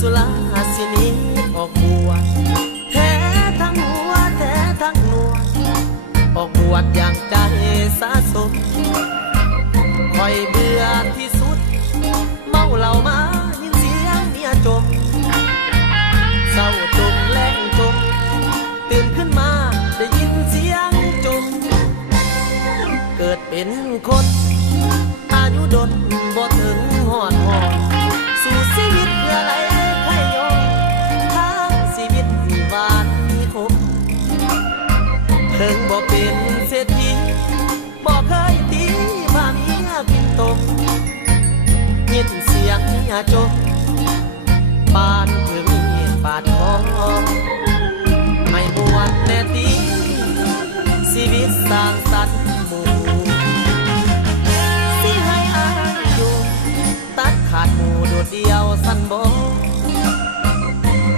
สุราสินีออกบวชแท้ทั้ง ดอย่างใจสะสมคอยเบื่อที่สุดเมาเหล้ามายินเสียงเมียจมเศร้าจมแรงจมตื่นขึ้นมาได้ยินเสียงจมเกิดเป็นคนอายุดนบ่ถึงหอดหอสู่ชีวิตเพื่ออะไรใครยอมทางชีวิตที่หวานมีคมถึงบ่เป็นเศรษฐีบ่เคยตีว่าเมียกินตมยินเสียงเมียจมปานถึงมีดปาดคอไม่มวนแน่ตีชีวิตสร้างสรรค์หมู่สิให้อายอยู่ตัดขาดหมู่โดดเดียวสั้นบ่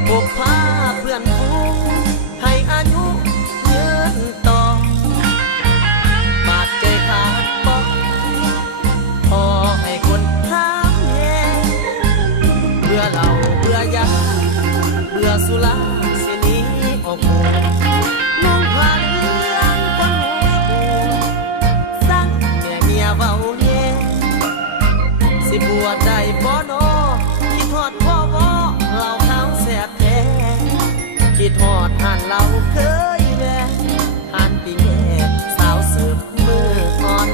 พกพาเพื่อนฝูงให้อายุยืนต่อบาดใจขาดบ่พอให้คนถามแย่เบื่อเหล้าเบื่อยาเบื่อสุราสิหนีออกหมู่น้องผ่านเรื่องคนหูสั่งแม่เมียเว้าแย่สิบวชได้บ่น้อคิดฮอดพ่อบ่เหล้าขาวแซ่บแท้คิดฮอดหันเหล้าเคยแว่หันปีแม่สาวเสิร์ฟมืออ่อน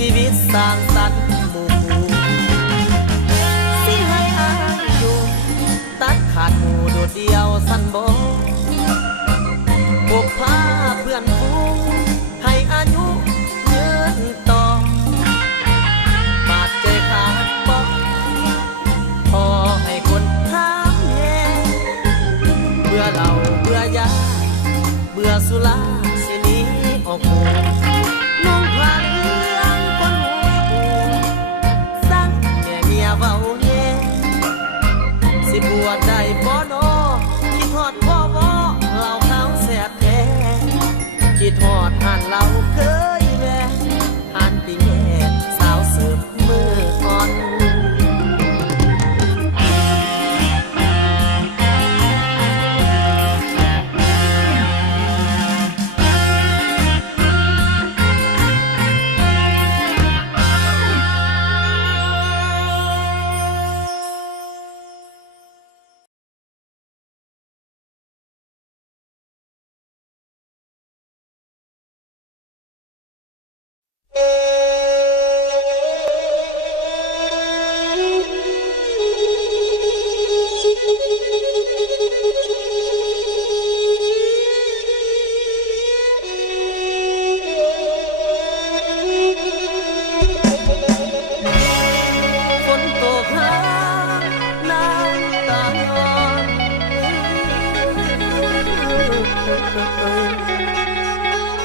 ชีวิตสร้างสรรค์หมู่สิให้อายอยู่ตัดขาดหมู่โดดเดียวสั้นบ่พกพาเพื่อนฝูงให้อายุยืนต่อบาดใจขาดบ่พอให้คนถามแย่เบื่อเหล้าเบื่อยาเบื่อสุราสิหนีออกหมู่น้องพลาดเว้าแย่สิบวชได้บ่น้อคิดฮอดพ่อบ่เหล้าขาวแซ่บแท้คิดฮอดหันเหล้าเคยแว่หันปีแม่สาวเสิร์ฟมืออ่อน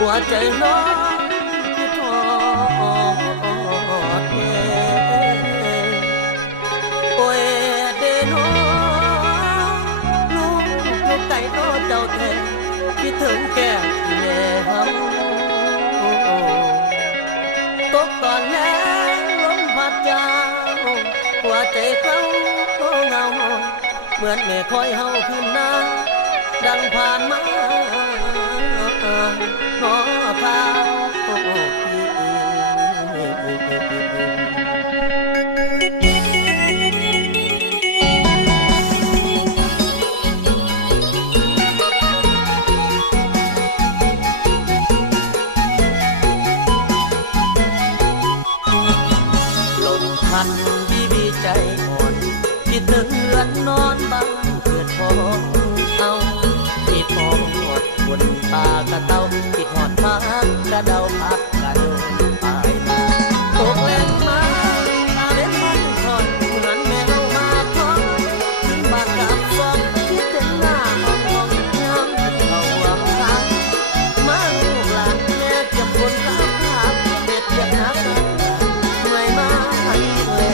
หัวใจน้องคือทอดแย่โอ้ยเดโนลูกอยู่ไกลโตเจ้าแท้คิดถึงแก้มที่แม่เฮาตกตอนแล้ลมพัดยาวหัวใจเขาเงาเหมือนแม่คอยเฮาขึ้นหน้าดังผ่านมาขอพาลมพัดบีใจอ่อนคิดถึงเรือนนอนบ้านเกิดพอเอาคิดพอดบนตากระเต้าคิดหอดพักกระเดาพักกระโดดไปตกแรงมาตาเด็ดมันทอนเหมือนแมวมาทอนบาดกับฟองคิดถึงหน้าห้องย้ำเขาหวังทางมาลูกหลานแม่เก็บคนตาภาพเด็ดเด็ดนักเมื่อยมาหันเลย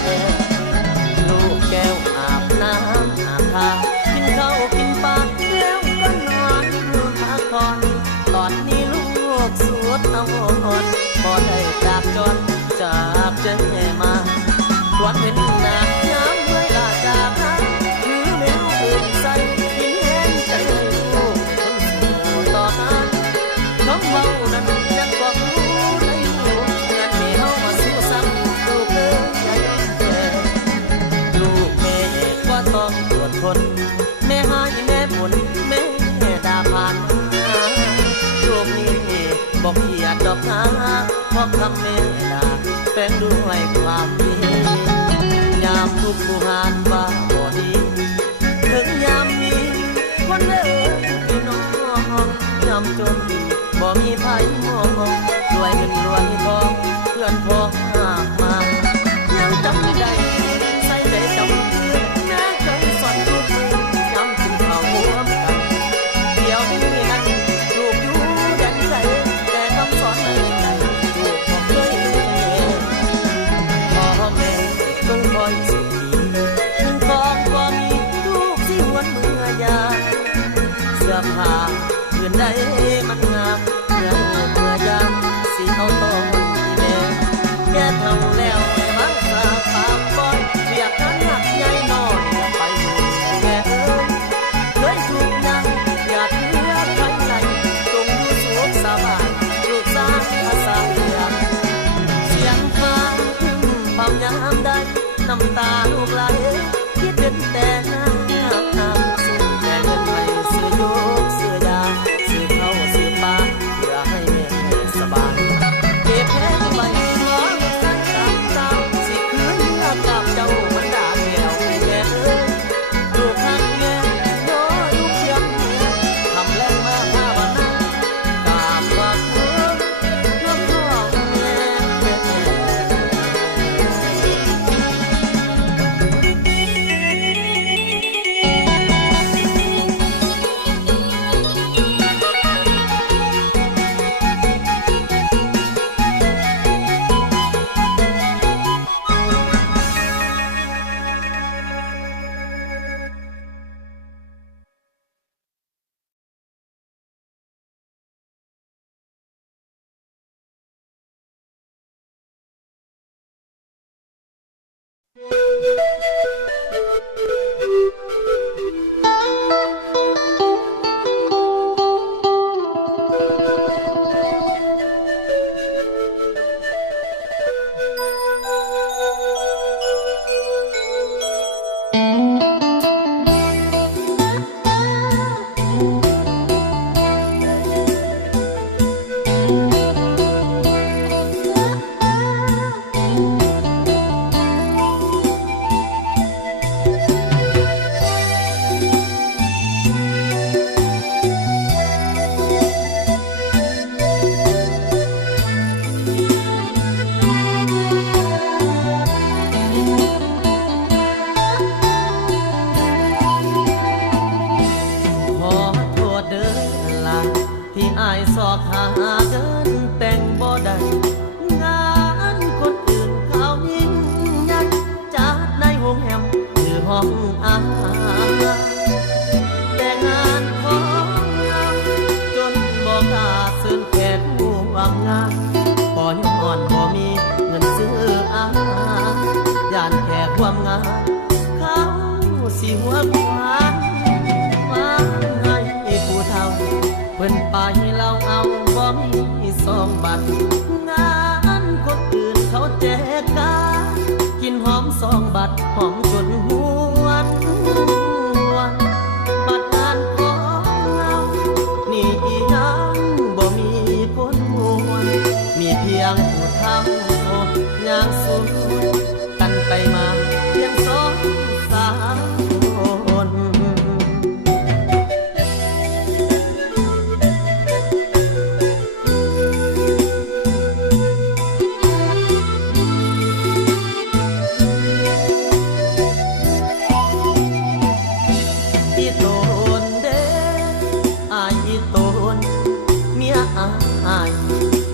อนบ่ได้จากจรจากใจมาควันเป็นหน้าย้ำเมื่อยลาจากหาถือแมวอื่นใส่กินแห้งใจลูกคนสู่ต่อกันน้องเมานั้นยังบอกรู้ในหูเงินไม่เฮามาสู้ซ้ำลูกเอ้ยอย่ายอมแพ้ลูกแม่ว่าต้องอดทนแม่ให้แม่บ่นแม่ด่าผ่านมาลูกนี้บอกเกียดดอกนาเพราะคำเมตตาแฝงด้วยความดียามทุกข์ผู้หานว่าบ่ดีถึงยามมีคนเลิกพี่น้องยามจนบ่มีไผมองรวยเงินรวยทองเพื่อนพ้องมากมายยังจำได้ใส่ใจจำคืนแม้เคยสอนทุกคืนย้ำถึงเขาร่วมกันเดี๋ยวนี้นั้นลูกอยู่ดันใจแต่คำสอนไม่ได้ลูกบอกเลยพ่อแม่จงคอยสิถึงของก็มีลูกที่หวนเมื่อยามเสื้อผ้าคืนใดมันงามเมื่อยามสิเอาต้นแม่แก่เท่าแล้วมันสาปากบอยเรียกนั้นหักใหญ่น้อยไปอยู่แม่เอ้ยเคยถูกยังอยากเลือกใครไหนตรงอยู่สุขสบายลูกสาวอาสาเรียนเสียงฟ้าพึ่งความยามใดน้ำตาลูกไหลคิดเป็นแต่หน้าสุดแต่เงินไม่ซื้อโยกซื้อยาซื้อข้าวซื้อปลาเพื่อให้แม่สบายเก็บแผลไว้ขอแม่ตามตาสิคืนเนื้อกับเจ้ามันด่าแก้วแม่เอ้ยลูกหักแม่ย้อลูกเทียมทำแรงมาพาวันนั้นกราบว่าเธอลูกพ่อแม่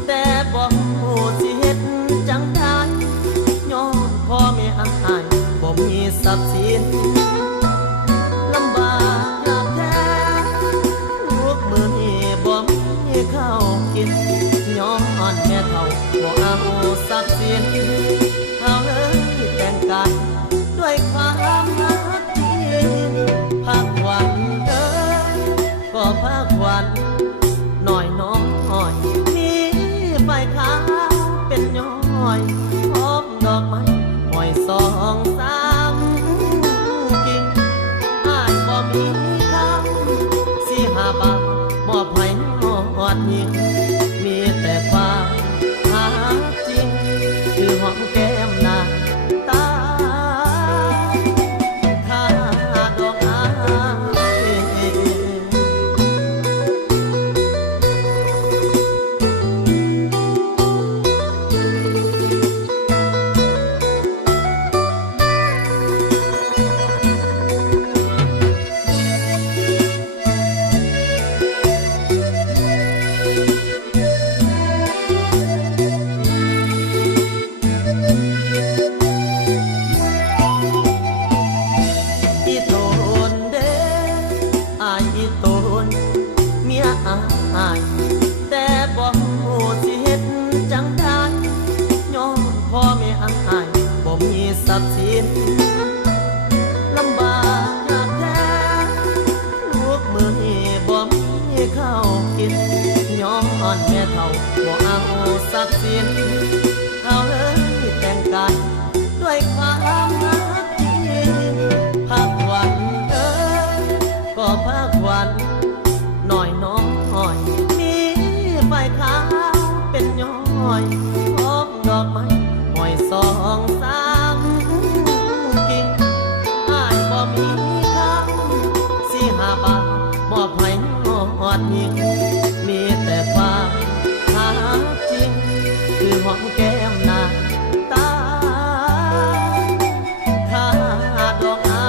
แต่บ่ฮู้สิเฮ็ดจังใดย้อน เฒ่าบ่เอาทรัพย์สินเอาเลยแต่งกายด้วยความรักจริงพักวันเด้อก็พักวันหน่อยน้อยมีไฟขาวเป็นย้อยพบดอกไม้ห้อยสองสามกิ่งอาจบ่มีคำสี่ห้าบาทมอบให้หอดยิ่งมีแต่ความหาจริงคือหอมแก้มหน้าตาถ้าดอกอายอีโตนเด้อายอีโตนเมียอายแต่บ่ฮู้สิเฮ็ดจังใดย้อนพ่อแม่อายบ่มีทรัพย์สินลำบากยากแท้ลูกมื้อนี้บ่มีข้าวกินย้อนแม่เฒ่าบ่เอาทรัพย์สินเอาเลยแต่งกายด้วยความรักจริงพักวันเด้อก็พักวันหน่อยมีไฟขาวเป็นย้อยพบดอกไม้ห้อยสองสามกิ่งอาจบ่มีคำสี่ห้าบาทมอบให้หอดยิ่งมีแต่ความหาจริงคือหอมแก้มหน้าตาถ้าดอกอา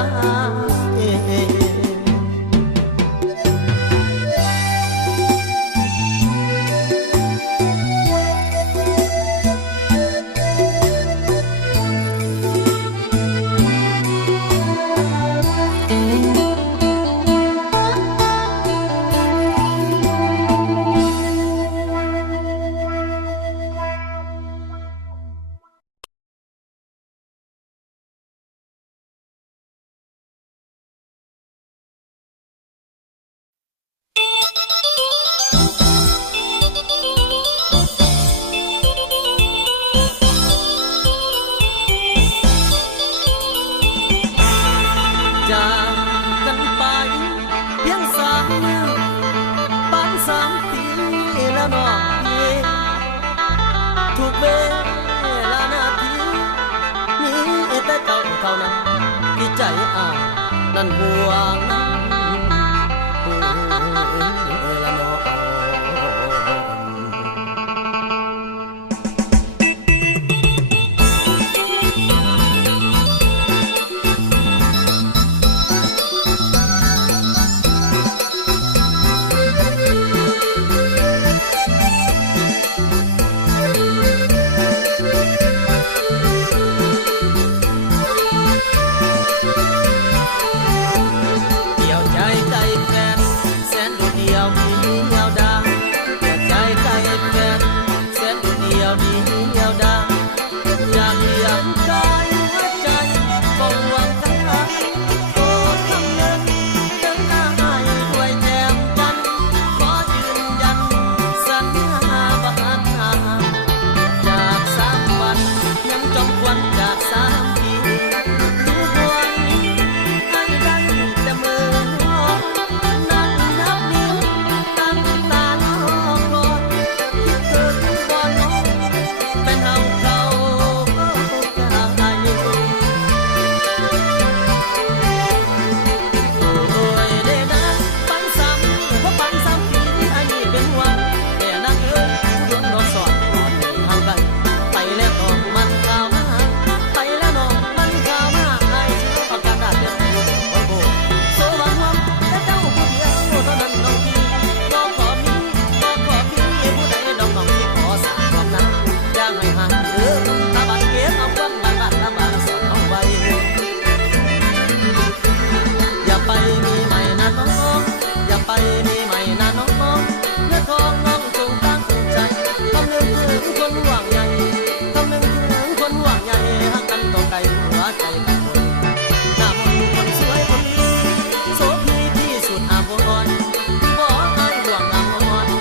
ย ใจอ้ายนั่นห่วงละน้อง คนห่วงใยคำนึงถึงคนห่วงใยหักกันต่อไกลหัวใจกันคนหน้ามนต์คนสวยคนนี้โสพีที่สุดอาวรณ์บ่อายห่วงอาวรณ์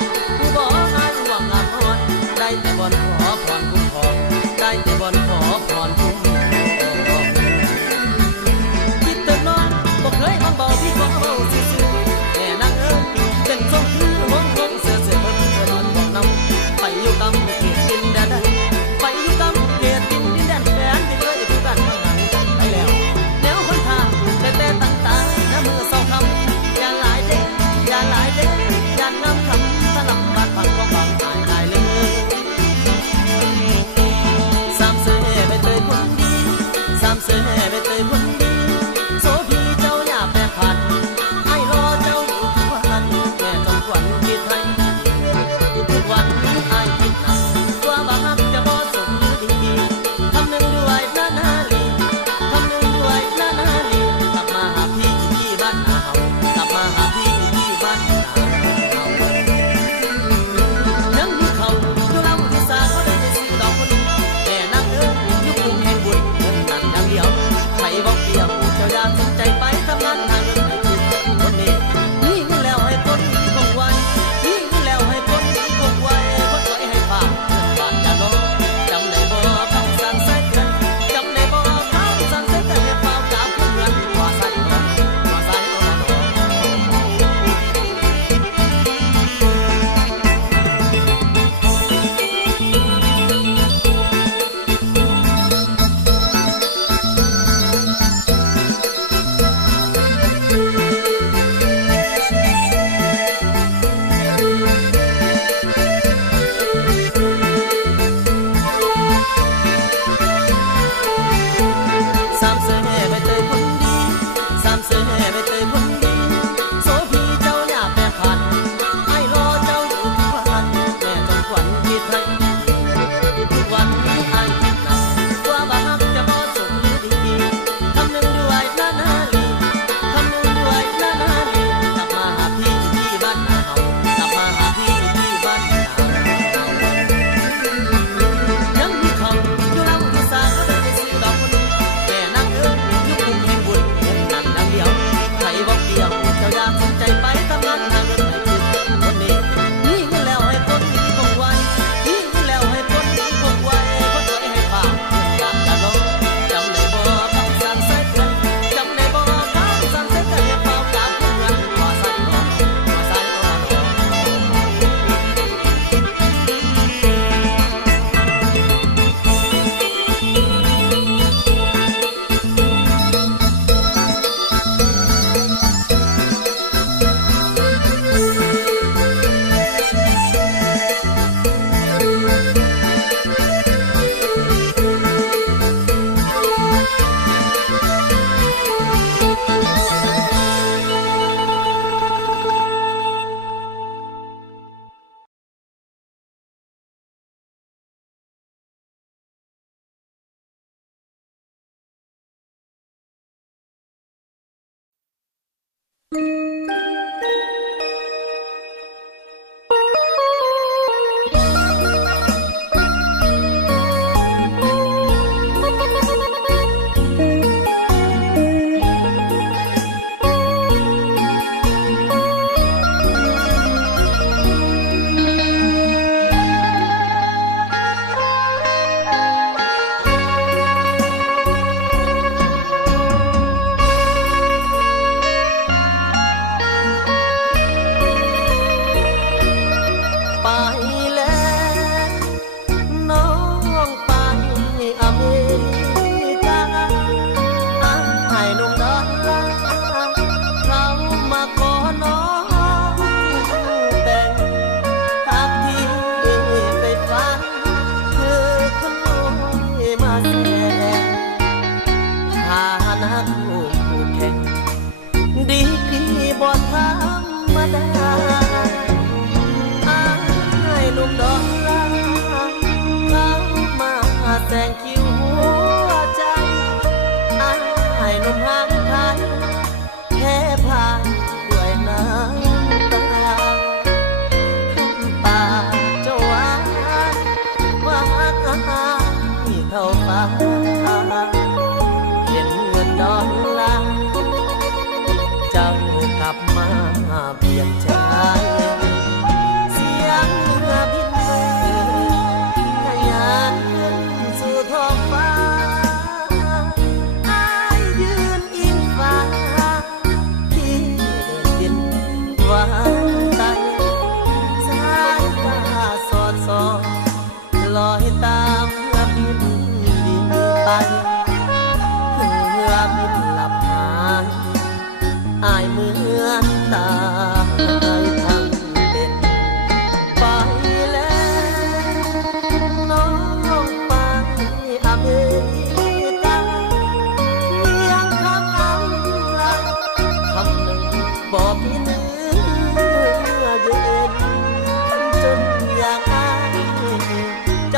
บ่อายห่วงอาวรณ์ได้แต่บนขอพรคุ้มครองได้แต่บนขอพรคุ้มครองคิดแต่น้องบ่เคยมาบอกพี่ก็เว้าซื่อๆแม่นางเอ้ยเป็นทรงคือวงเสือเพิ่นนอนบอกนำไปอยู่กำเขตดินแดนไปอยู่กำเขตดินแดนแฟนที่เคยอยู่กันมาหันกันไปแล้วแนวคนทางแต่ต่างๆน้ำมือเศร้าคำอย่าหลายเด้อย่าหลายเด้อย่างามคำสลับบาดพังก็บางหายเลยสามเสือไปเตยคนดีสามเสือไปเตยคนดีโสพีเจ้าอย่าแปรผันให้รอเจ้าอยู่ทุกวันแม่จงขวัญคิดให้ทุกวันให้คิดหนักว่าบาปจะบ่สมดีคำนึงด้วยพระนาลีคำนึงด้วยพระนาลีกลับมาหาพี่ที่บ้านนาวกลับมาหาพี่ที่บ้านนาวยังมีเขาอยู่เล่าที่สาเขาได้ไปซื้อดอกคนแต่นางเอ้ยอยู่กรุงแห่งบุญเงินนั่นอย่างเดียวใครบอกเดียวเจ้าอยากสนใจไปทำงานหาเงินให้กินคนนี้นี่เงินแล้วให้คนคงไว้นี่เงินแล้วให้คนคงไว้คนไว้ให้ฝากฝากอย่าล้อจำได้บ่คำสั่งใส่เกินจำได้บ่คำสั่งใส่เกินให้เฝ้ากราบเงินว่าใส่ก่อนว่าใส่ก่อนสามเสือไปเตยคนดีสามเสือไปเตยคนดีโสพีเจ้าอย่าแปรผันให้รอเจ้าอยู่ทุกวันแม่จงขวัญคิดให้ทุกวันให้คิดหนักว่าบาปจะบ่สมดีคำนึงด้วยพระนาลีคำนึงด้วยพระนาลีกลับมาหาพี่ที่บ้านนาวกลับมาหาพี่ที่บ้านนาวยังมีเขาอยู่เล่าที่สาเขาได้ไปซื้อดอกคนแต่นางเอ้ยอยู่กรุงแห่งบุญเงินนั่นอย่างเดียวใครบอกเดียวเจ้าอยากสนใจไปทำงานหาเงินให้กินคนนี้นี่เงินแล้วให้คนคงไว้นี่เงินแล้วให้คนคงไว้คนไว้ให้ฝากฝากอย่าล้อจำได้บ่คำสั่งใส่เกินจำได้บ่คำสั่งใส่เกินให้เฝ้ากราบเงินว่าใส่ก่อนว่าใส่ก่อน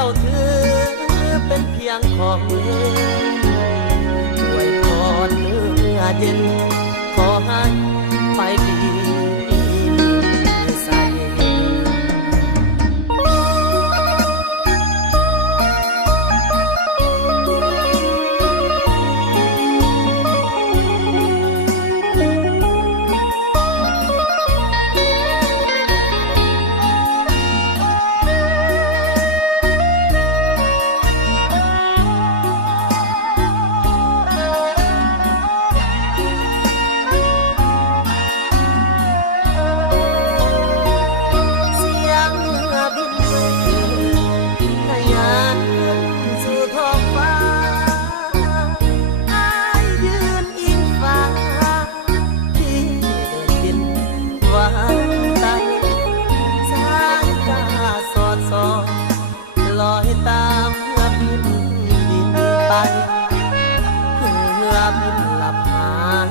าถือเป็นเพียงของเล่นอวยพรเนื้อเย็นขอให้ไปดีใส่ลอยตามเรือบินบินไปเรือบินหลับหาย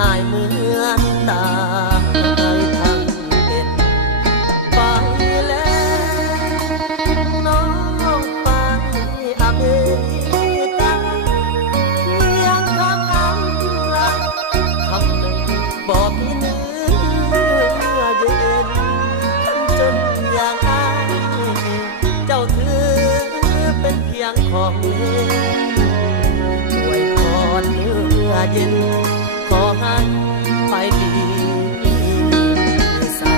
อายเหมือนตายทั้งเป็นไปแล้วน้องไปอเมริกาเพียงคำอ้ำลาคำหนึ่งบอกพี่เนื้อเย็นจนอย่างอายเจ้าถือเป็นเพียงของเล่นอวยพรเนื้อเย็นขอให้ไปดีใส่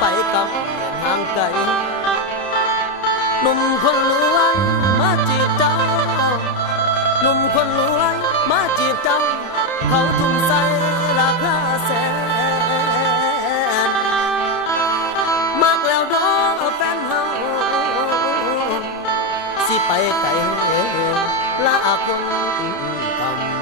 ไปกับทางไกลหนุ่มคนรวยมาจีบเจ้าหนุ่มคนรวยมาจีบเจ้าเขาทุ่มใส่ราคาแสนมากแล้วดอกแฟนเฮาสิไปไกลลาคนกำ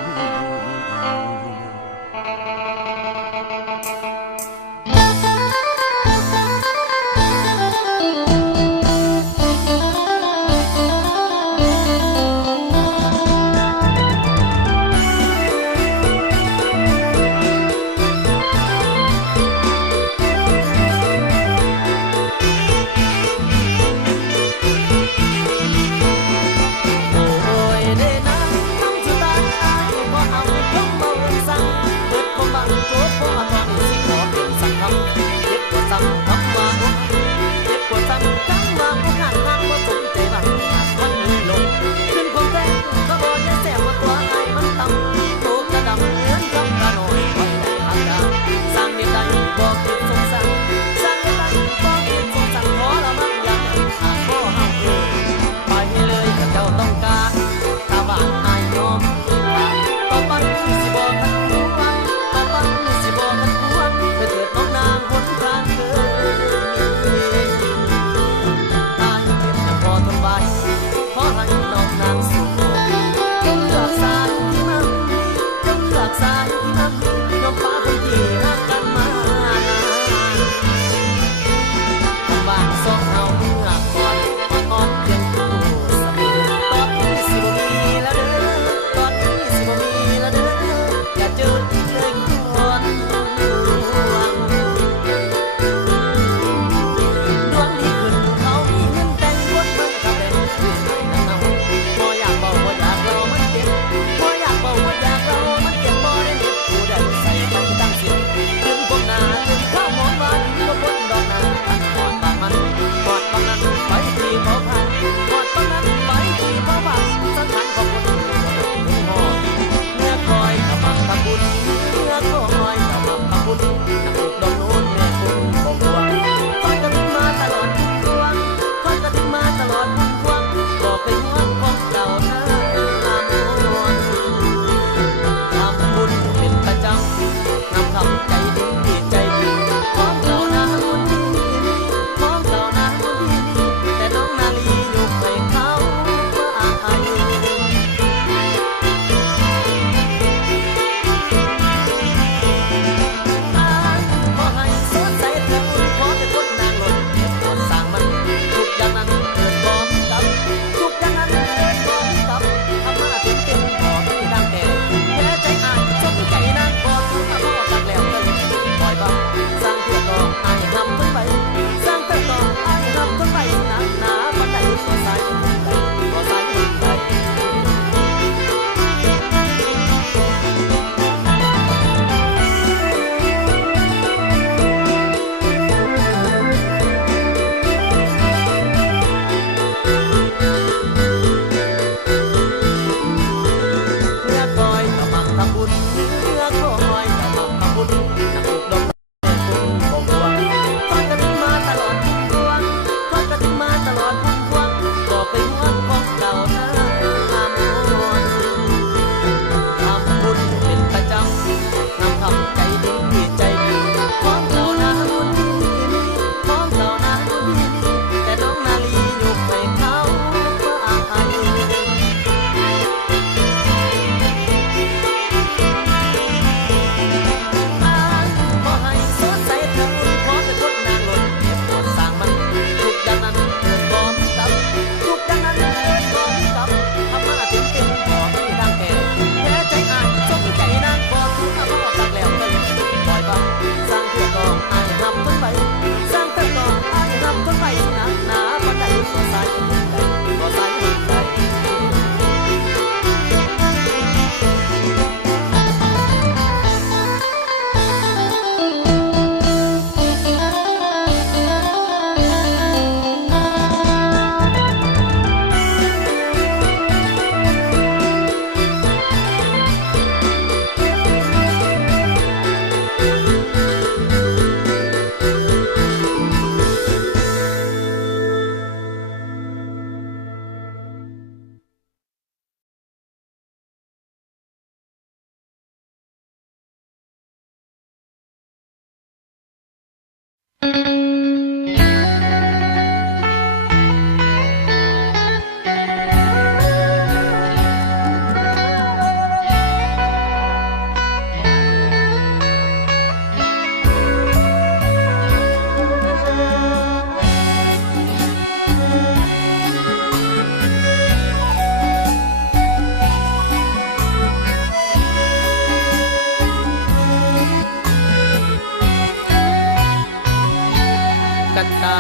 โอ้ยเด้นะน้ำสุดา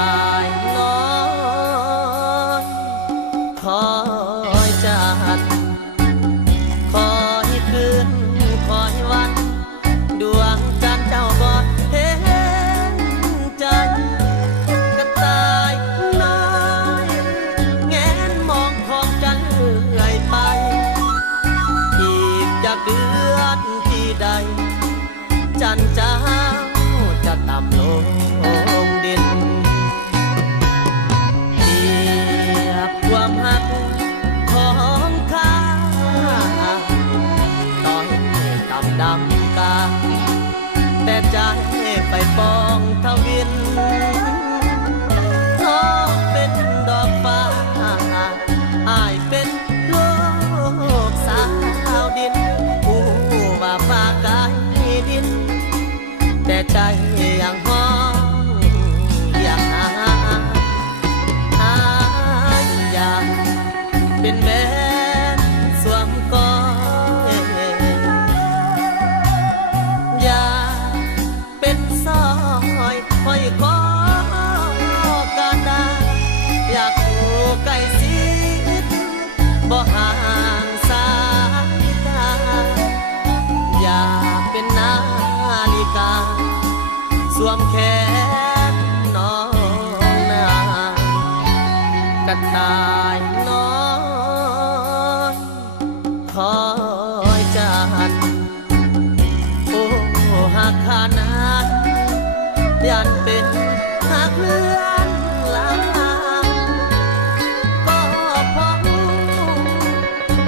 ายนอนคอยจัดคอยคืนคอยวันดวงจันทร์เจ้าบ่เห็นใจกระต่ายน้อยแงนมองของจันทร์เลื่อยไปอีกจากเดือนที่ใดจันทร์เจ้าจะต่ำลงดินเทียบความหักของข้าตอนต่ำดำกาแต่ใจไปปองทวินน้องเป็นดอกฟ้าอายเป็นลูกสาวดินผู้ว่าฟ้ากายดินแต่ใจยังห้องอยากอยากเป็นแม่สวมกอดอยากเป็นสร้อยห้อยคอกันดาอยากอยู่ใกล้ชิดบ่ห่างสายตาอยากเป็นนาฬิกาสวมแขนน้องนากระต่ายน้อยคอยจันทร์โอ้หักขนาดยันเป็นหักเลือนลางก็เพราะ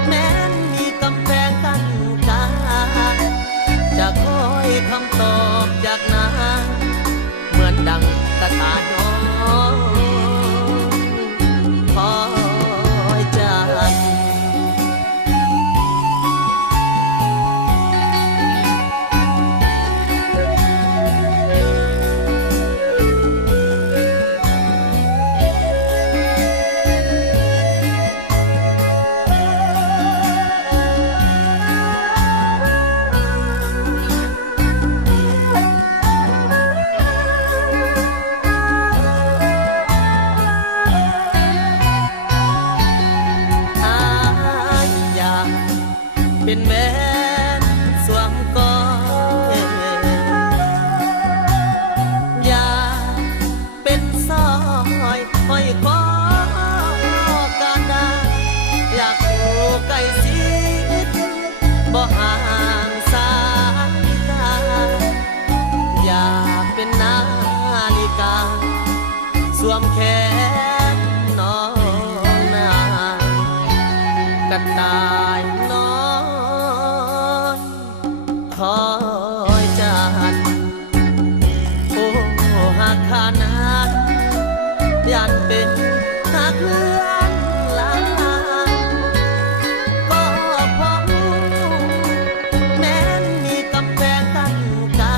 แม้นมีกำแพงกั้นกลางจะคอยคำตอบจากนางเหมือนดังกระต่ายน้องคอยจันทร์เป็นแม่สวมกอดอยากเป็นสร้อยห้อยคอกันดาอยากอยู่ใกล้ชิดบ่ห่างสายตาอยากเป็นนาฬิกาสวมแขนน้องนากระต่ายน้อยคอยจันทร์โอ้หักขนาดยันเป็นหักเลือนลางก็เพราะแม้นมีกำแพงกั้นกลา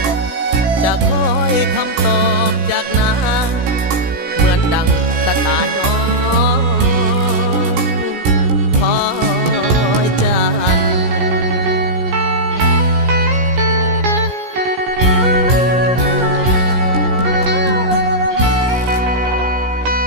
งจะคอยคำตอบจากนางเหมือนดังกระต่ายน้อยคอยจันทร์ ค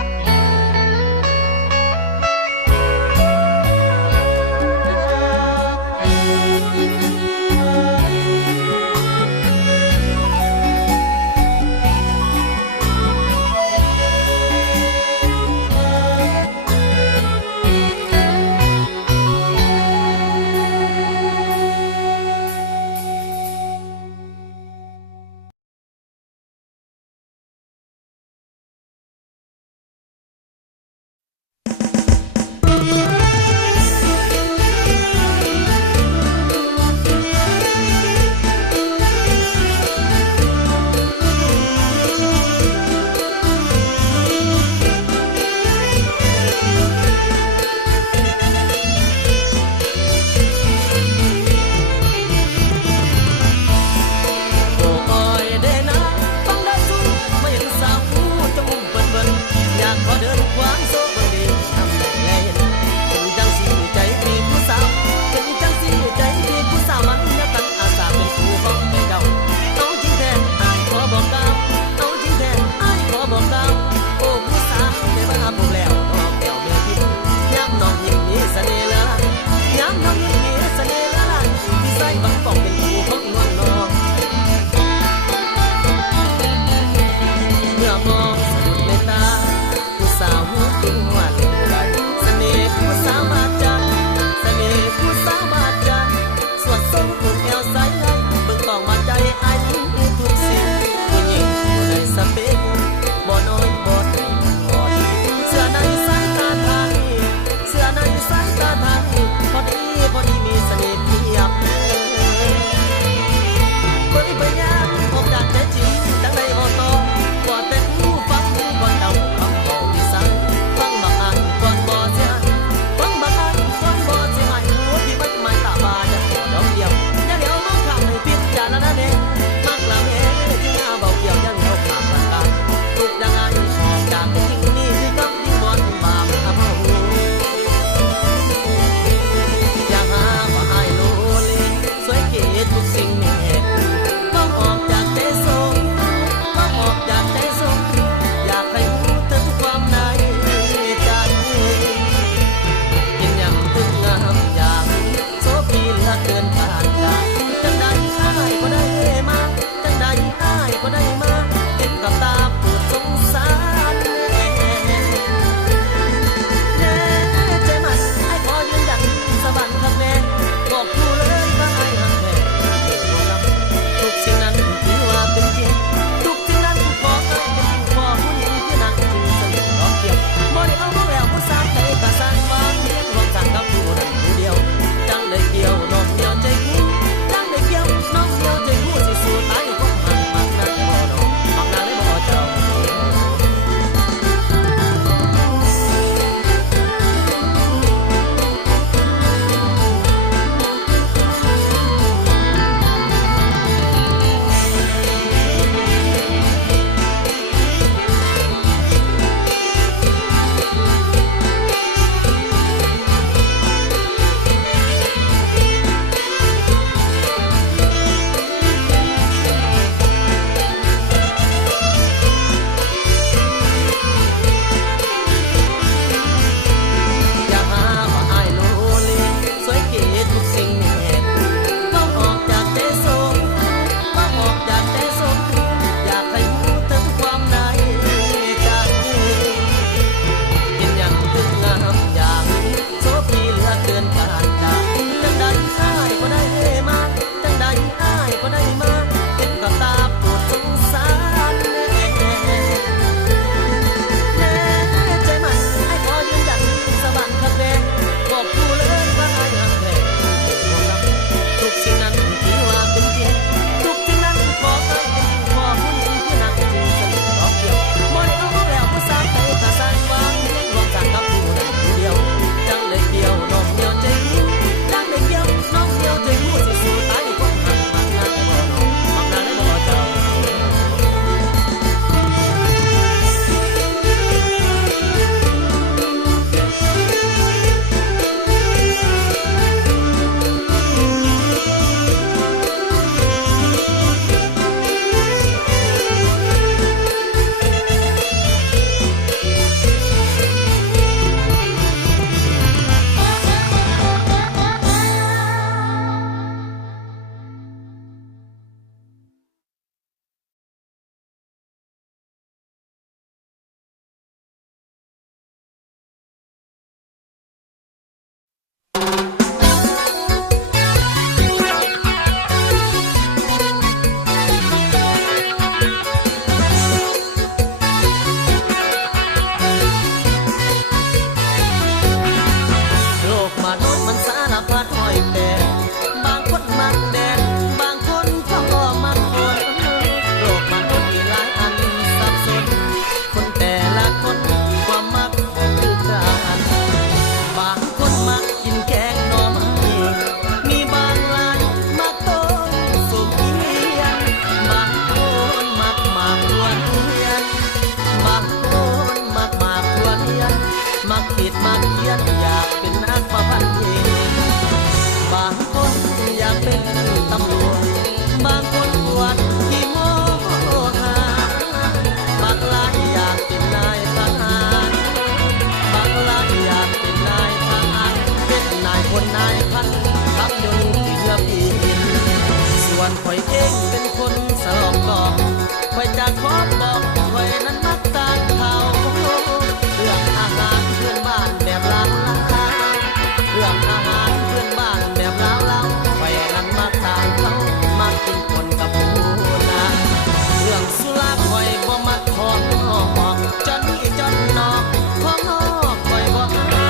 อกจอนนี่จอนนอกของนอกคอยบ่เอา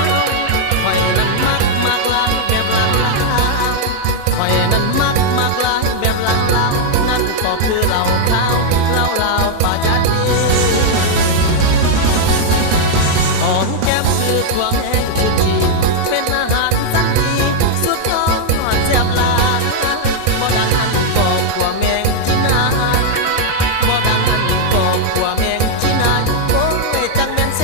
คอยนั้นมักหลายแบบลาวคอยนั้นมักหลายแบบลาวนั่นก็คือเหล้าขาวเหล้าปาจัดดีหอมแก้มคือตัวแมงจุจีเป็นอาหารสันดีสุดยอดแซ่บหลายบ่ดังอันก็กว่าแมงจีนายบ่ดังอันก็กว่าแมงจีนายโอ้ยจังแม่นแซ่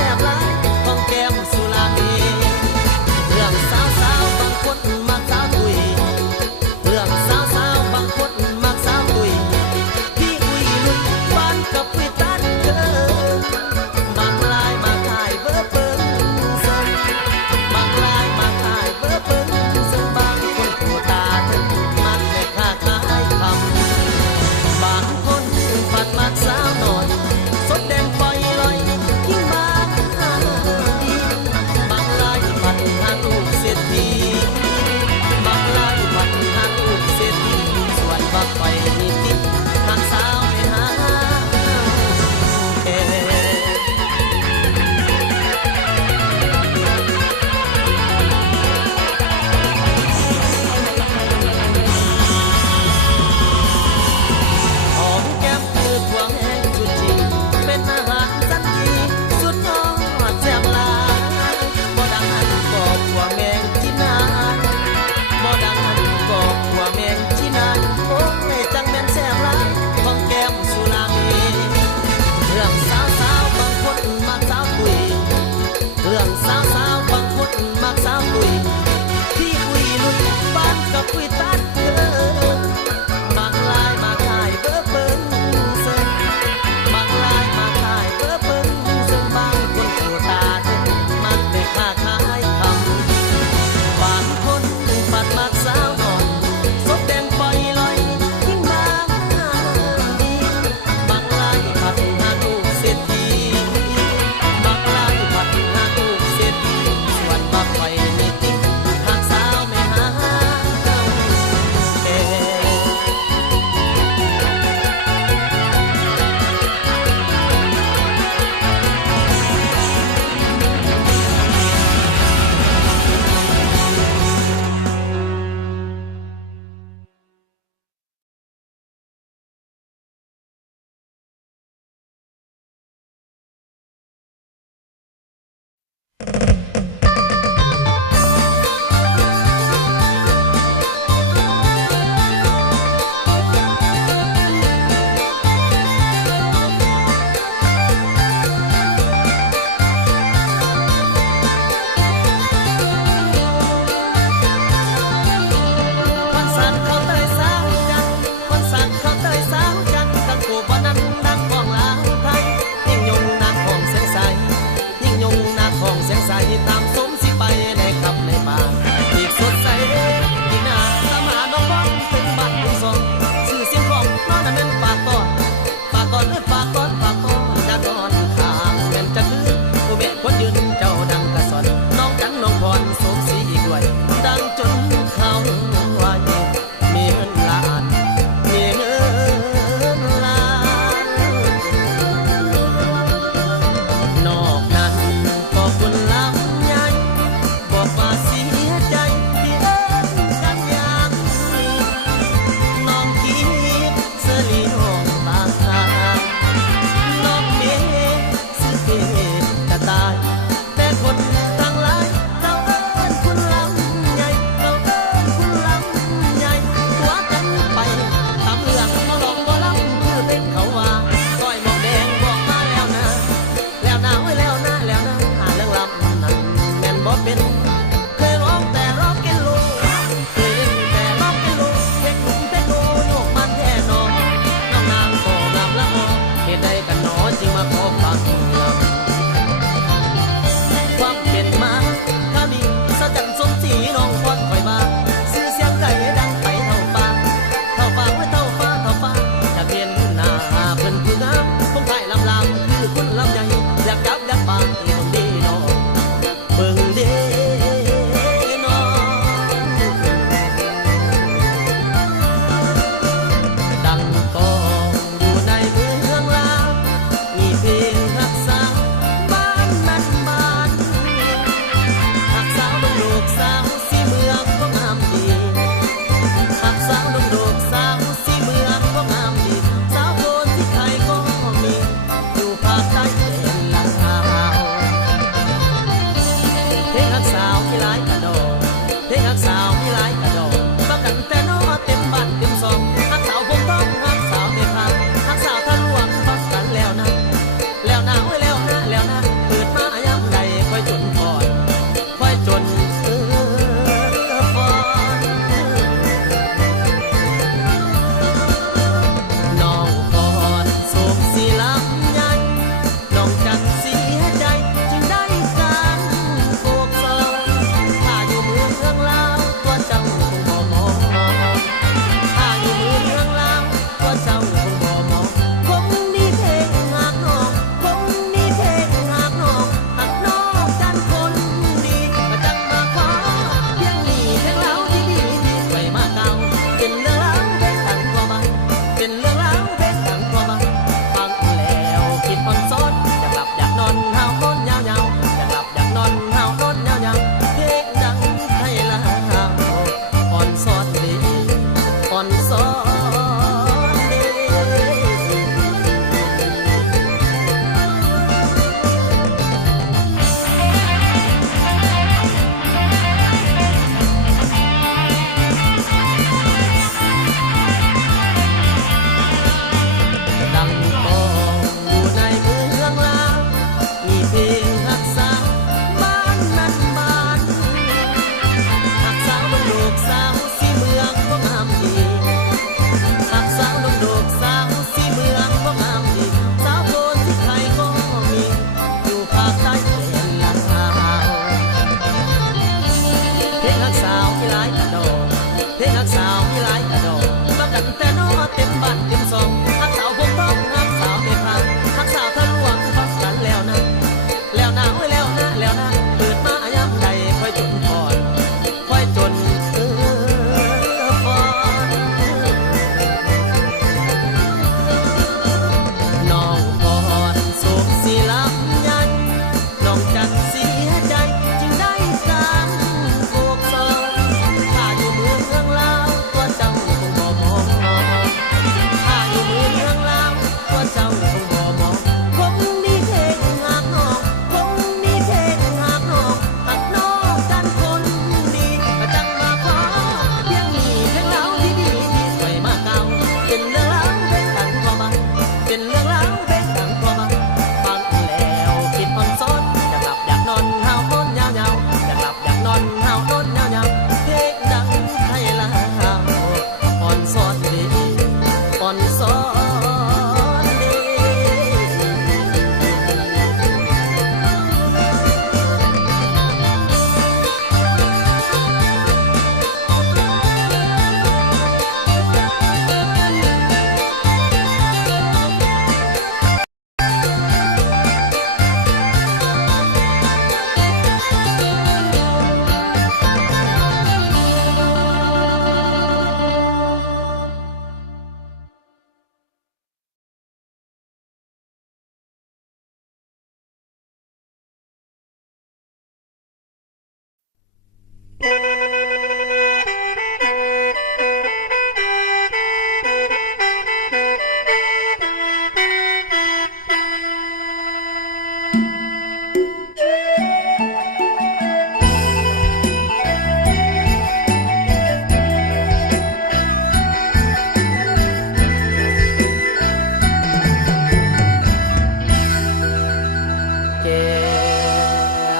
แก้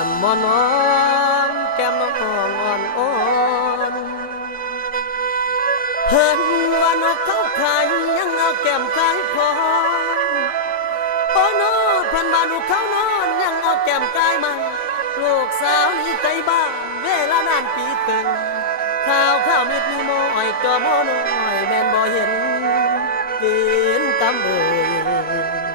มมอนอ่อนแก้มน้องอ่อนอ่อนเพิ่นว่านกเขาขายยังเอาแก้มขายของโอ้โนเพิ่นว่านกเขานอนยังเอาแก้มกายมันลูกสาวนี่ไกลบ้านเวลานานปีเกิงข้าวมิดมีมอยจอมอน้อยแม่นบ่เห็นเกินกำเอ่ย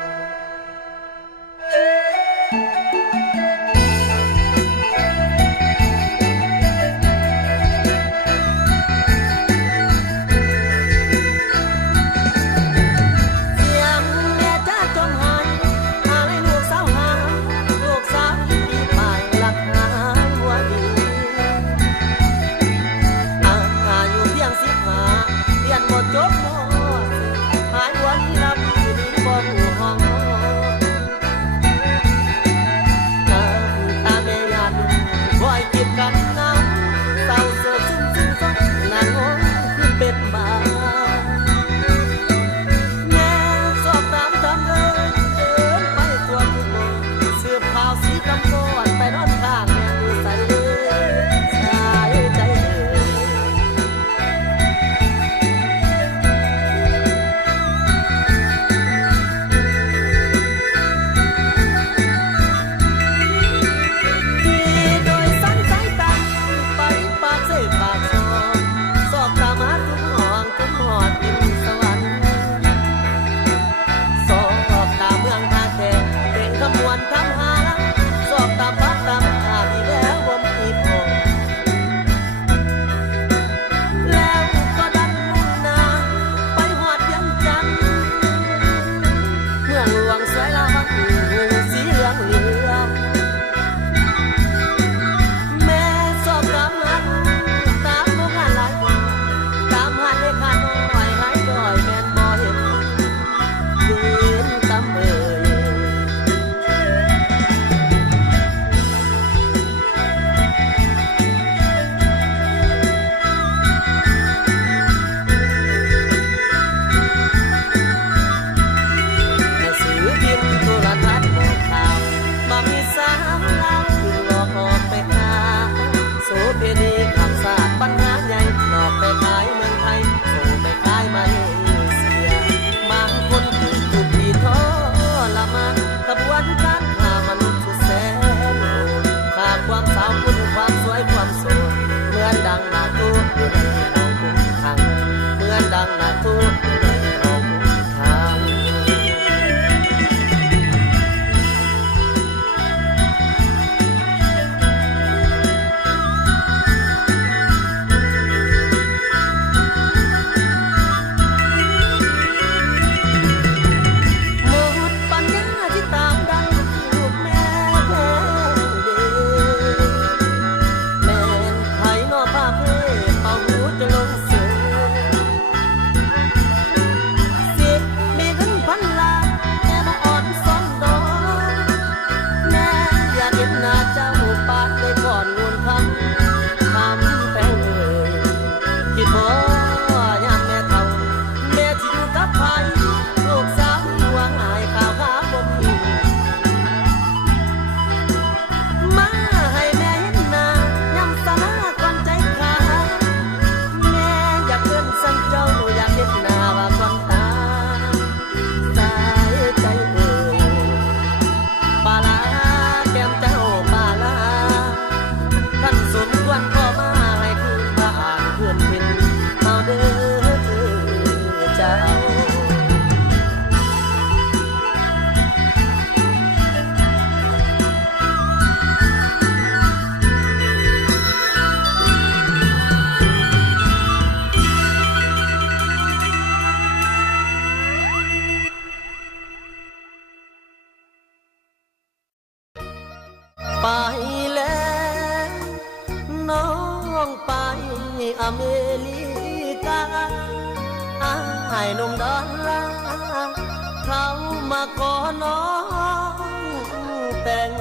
ไปแล้วน้องไปอเมริกาไอ้หนุ่มดอนลาเขามาขอน้อง แต่ง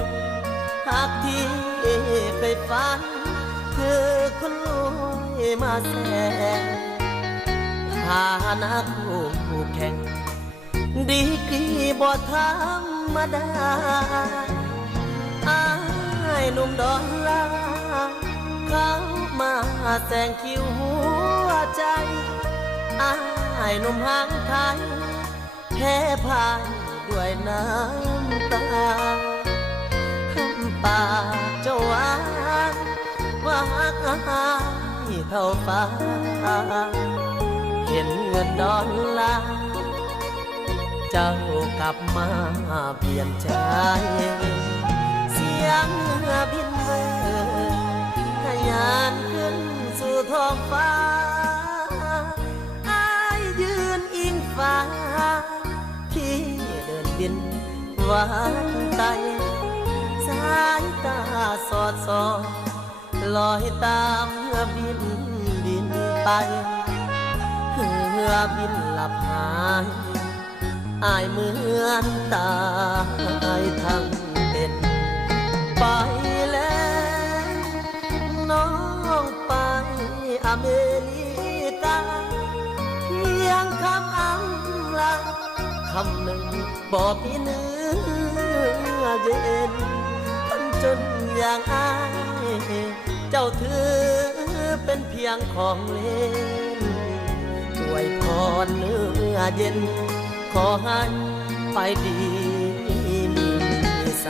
หากที่เคยฝันคือคนรวยมาแสงฐานะคู่แข่งดีกรีบ่ธรรมดาอายหนุ่มดอนลาเขามาแซงคิวหัวใจอายหนุ่มห่างไทยแพ้พ่ายด้วยน้ำตาคำปากเจ้าหวานว่าหักอายเท่าฟ้าเห็นเงินดอลลาร์เจ้ากลับมาเปลี่ยนใจเสียงบินเบอทะยานขึ้นสู่ท้องฟ้าอายยืนอิงฟ้าที่เดินบินหวานใจสายตาสอดส่องลอยตามเรือบินไปเรือบินหลับหายอายเหมือนตายทั้งเป็นไปแล้วน้องไปอเมริกาเพียงคำอำลาคำหนึ่งบอกพี่เนื้อเย็นคนจนอย่างอายเจ้าถือเป็นเพียงของเล่นอวยพรเนื้อเย็นขอให้ไปดีมีใส